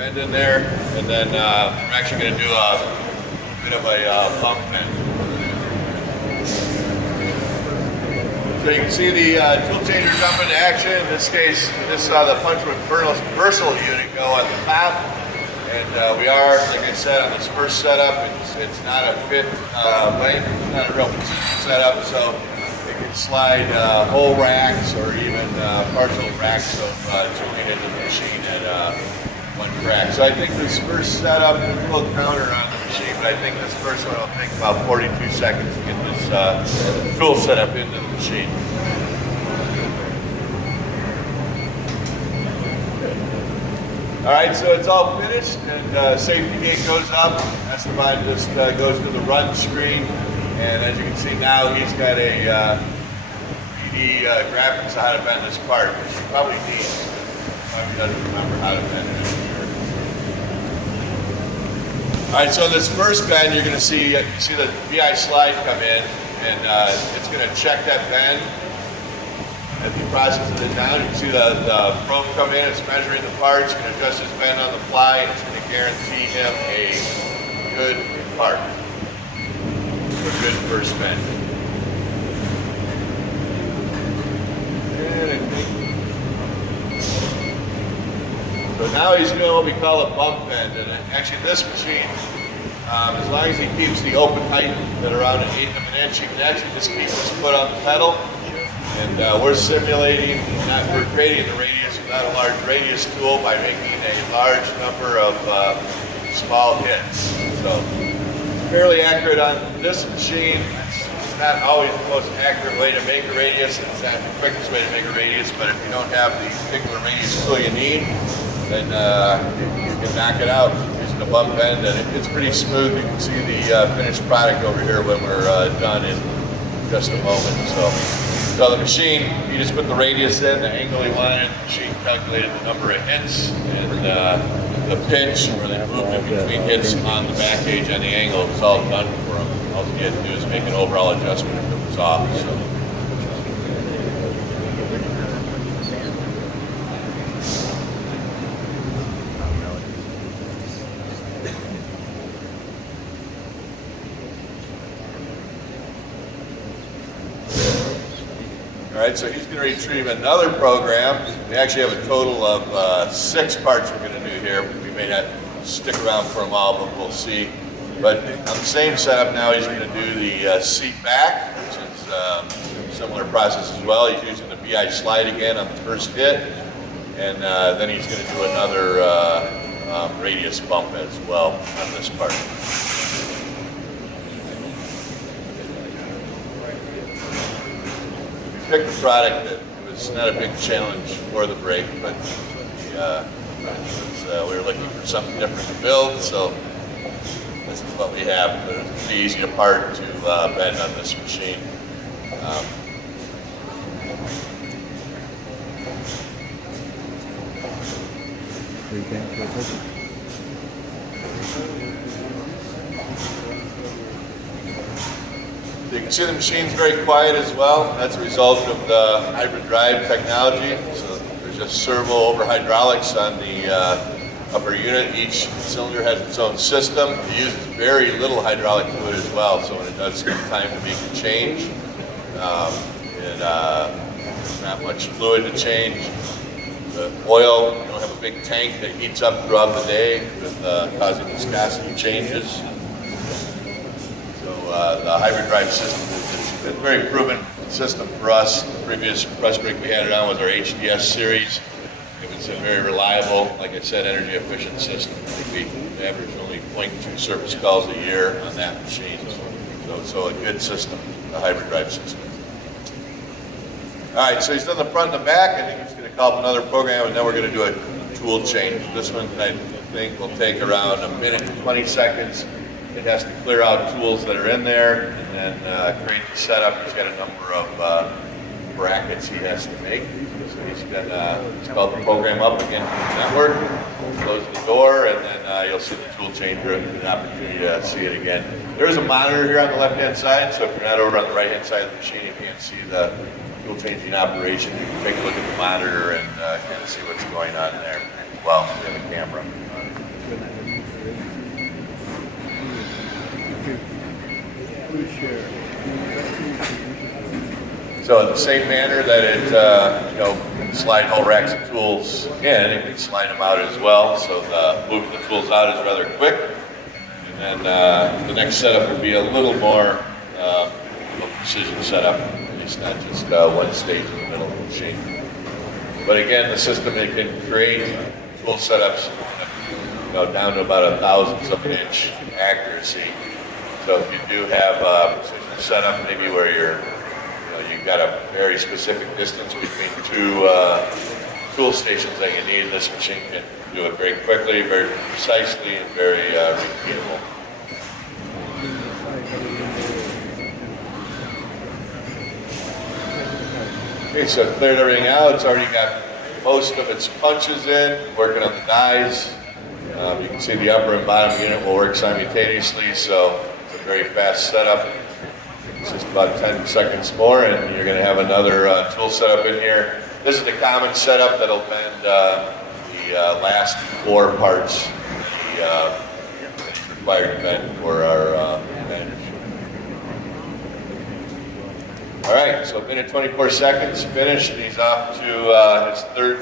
bend in there, and then we're actually going to do a bit of a bump bend. So you can see the tool changer jump into action. In this case, this is the punch reversal unit go on the top. And we are, like I said, on this first setup, it's not a fit length, it's not a real precision setup, so it can slide whole racks or even partial racks of tooling into the machine at one crack. So I think this first setup, there's a little counter on the machine, but I think this first one will take about 42 seconds to get this tool set up into the machine. All right, so it's all finished, and safety gate goes up. Esteban just goes to the run screen, and as you can see now, he's got a 3D graphics of how to bend this part, which he probably needs. He doesn't remember how to bend it. All right, so this first bend, you're going to see the VI slide come in, and it's going to check that bend. As he processes it down, you can see the probe come in, it's measuring the parts, it's going to adjust his bend on the fly, and it's going to guarantee him a good part, a good first bend. So now he's doing what we call a bump bend, and actually this machine, as long as he keeps the open height at around 1/8 of an inch, he can actually just keep his foot on the pedal. And we're simulating, we're creating the radius without a large radius tool by making a large number of small hits. So fairly accurate on this machine. It's not always the most accurate way to make a radius. It's not the quickest way to make a radius, but if you don't have the particular radius tool you need, then you can knock it out using a bump bend, and it's pretty smooth. You can see the finished product over here when we're done in just a moment. So the machine, you just put the radius in, the angle you wanted, the machine calculated the number of hits and the pitch or the movement between hits on the back gauge and the angle. It was all done for him. All he had to do is make an overall adjustment if it was off. So. All right, so he's going to retrieve another program. We actually have a total of 6 parts we're going to do here. We may not stick around for them all, but we'll see. But on the same setup now, he's going to do the seat back, which is a similar process as well. He's using the VI slide again on the first hit, and then he's going to do another radius bump as well on this part. Picked a product that was not a big challenge for the brake, but we were looking for something different to build, so this is what we have. But it's pretty easy to part to bend on this machine. You can see the machine's very quiet as well. That's a result of the hybrid drive technology. So there's just servo over hydraulics on the upper unit. Each cylinder has its own system. It uses very little hydraulic fluid as well, so when it does come time to make a change, there's not much fluid to change. The oil, you don't have a big tank that heats up throughout the day with causing viscosity changes. The hybrid drive system is a very proven system for us. The previous press brake we had it on was our HDS series. It was a very reliable, like I said, energy efficient system. I think we averaged only 0.2 service calls a year on that machine. So a good system, the hybrid drive system. All right, so he's done the front and the back. I think he's going to call up another program, and then we're going to do a tool change. This one I think will take around 1 minute and 20 seconds. It has to clear out tools that are in there and then create the setup. He's got a number of brackets he has to make. So he's called the program up again from the network, close the door, and then you'll see the tool changer and an opportunity to see it again. There is a monitor here on the left-hand side, so if you're not over on the right-hand side of the machine, you can't see the tool changing operation. You can take a look at the monitor and kind of see what's going on there. Well, we have a camera. So in the same manner that it, slide whole racks of tools in, you can slide them out as well. So moving the tools out is rather quick. And then the next setup would be a little more precision setup, at least not just one stage in the middle of the machine. But again, the system, it can create tool setups down to about 1/1000th of an inch accuracy. So if you do have a precision setup, maybe where you've got a very specific distance between two tool stations that you need, this machine can do it very quickly, very precisely, and very repeatable. Okay, so cleared everything out. It's already got most of its punches in, working on the dies. You can see the upper and bottom unit will work simultaneously, so it's a very fast setup. It's just about 10 seconds more, and you're going to have another tool setup in here. This is the common setup that'll bend the last 4 parts that's required to bend for our benders. All right, so 1 minute 24 seconds finished. He's off to his third